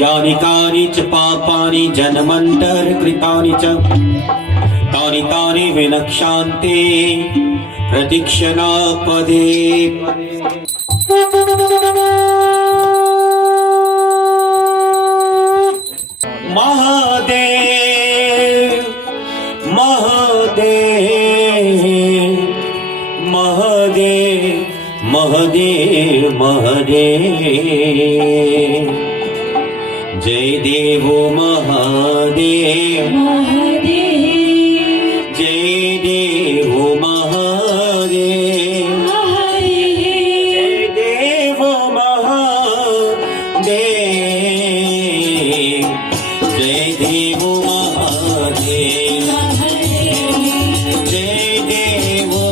यानि कानि च पापानि जन्मन्तरकृतानि च तानि तानि विनक्ष्यन्ते प्रदक्षिणापदे। महादेव महादेव महादेव महादेव महादेव जय देवो महादेव महादेव जय देवो महादेव जय देवो महादेव जय देवो महादेव जय देवो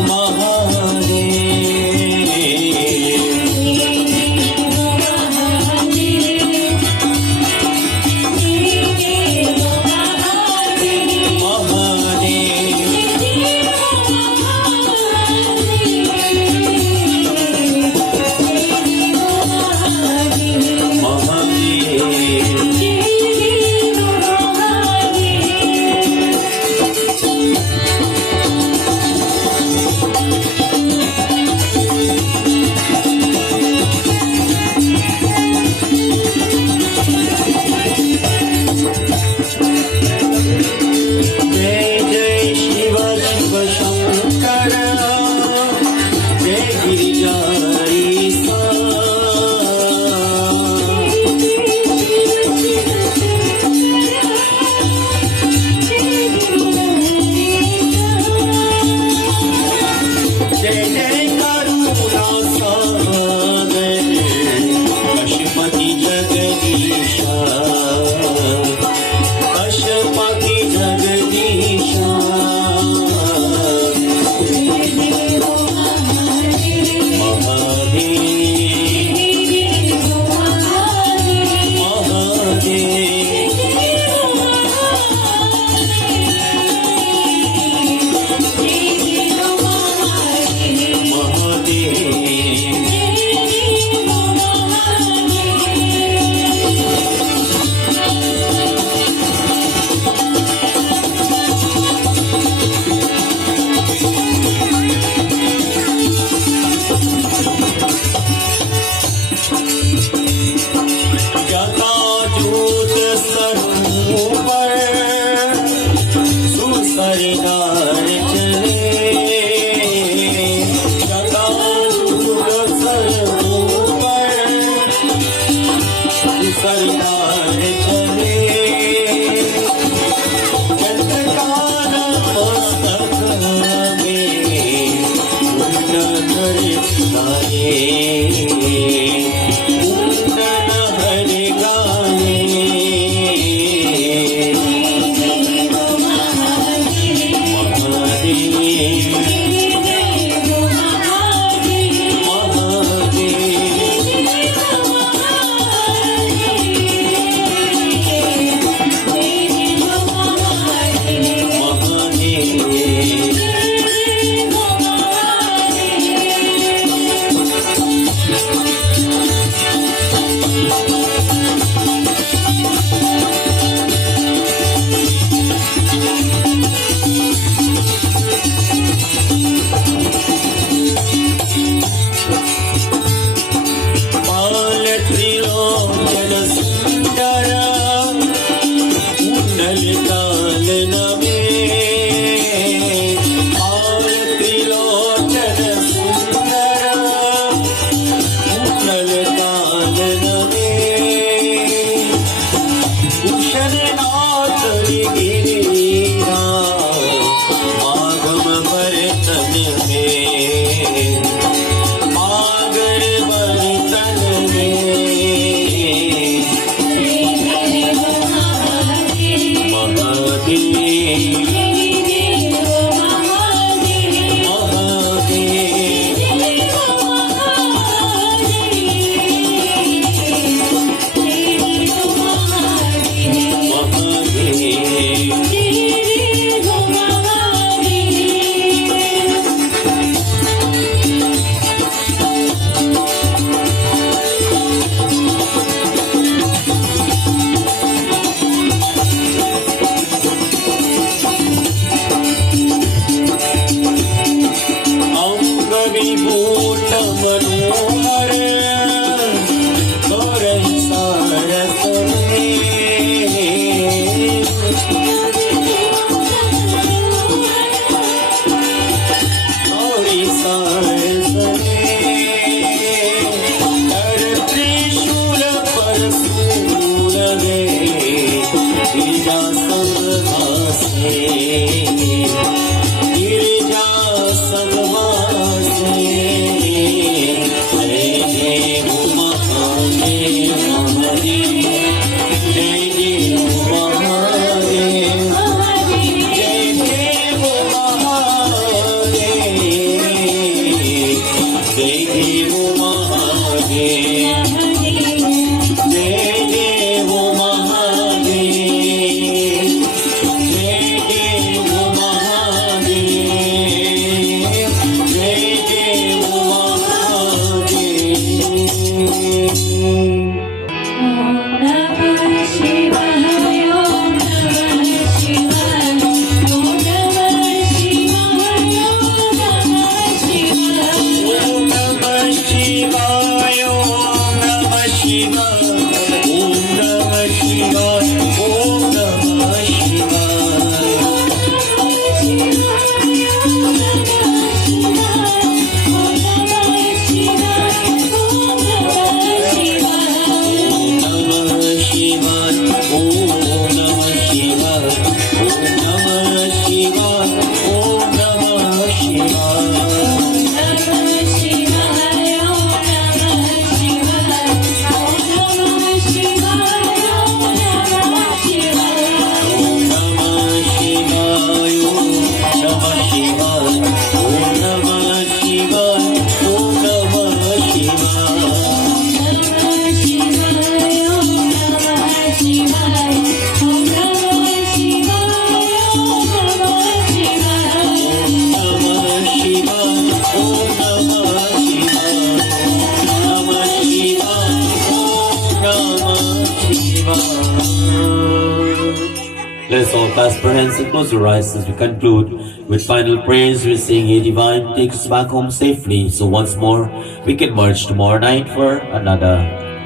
Let us all clasp our hands and close our eyes as we conclude with final prayers. We sing A Divine Take Us Back Home Safely. So once more, we can march tomorrow night for another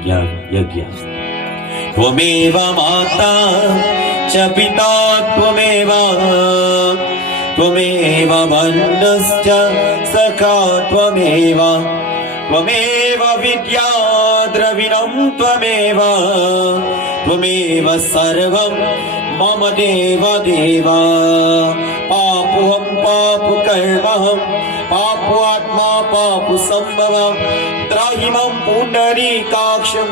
yagya. Tvameva Mata Cha Pita Tvameva Tvameva Bandhascha Sakha Tvameva Tvameva Vidya Dravinam Tvameva Tvameva Sarvam मम देव देवा पापुहम पापु कर्महम पापु आत्मा पापु संभव त्राहिमं पुंडरीकाक्षं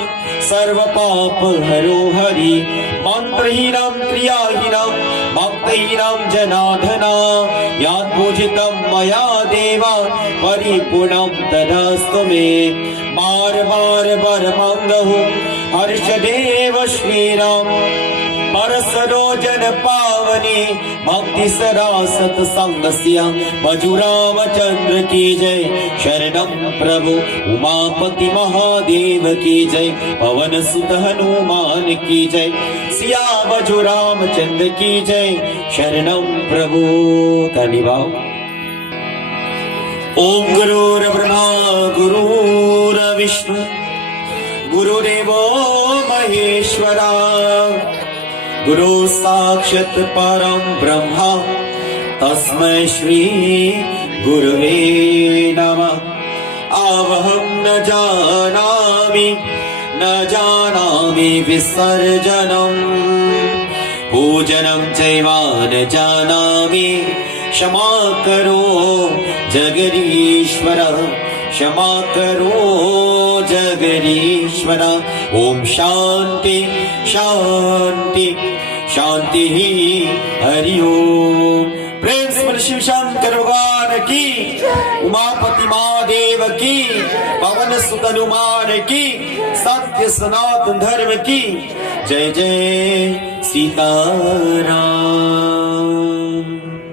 सर्व पाप हरो हरि मंत्रहीनं क्रियाहीनं भक्तहीनं जनार्दना यादपूजितं मया देवा परिपूर्णं तदस्तु मे बार बार वरमंगहु हर्षदेव श्रीराम परसरोजन पावनी भक्ति सदा सत्संगस्य मजुरामचंद्र की जय शरणम प्रभु उमापति महादेव की जय पवन सुत हनुमान की जय सिया बजु रामचंद्र की जय शरणम प्रभु धन्यवाद। ओम गुरुर्ब्रह्मा गुरुर्विष्णु गुरुदेवो महेश्वरा गुरु साक्षात् परम ब्रह्मा तस्मै श्री गुरुवे नमः। आवहं न जानामि विसर्जनम् पूजनं चैव न जानामि क्षमा करो जगदीश्वर क्षमा करो जगदीश्वर। ओम शांति शांति शांति हरि ओम। प्रेम से शिव शंकर भगवान की उमापति महादेव की पवन सुत हनुमान की सत्य सनातन धर्म की जय जय सीताराम।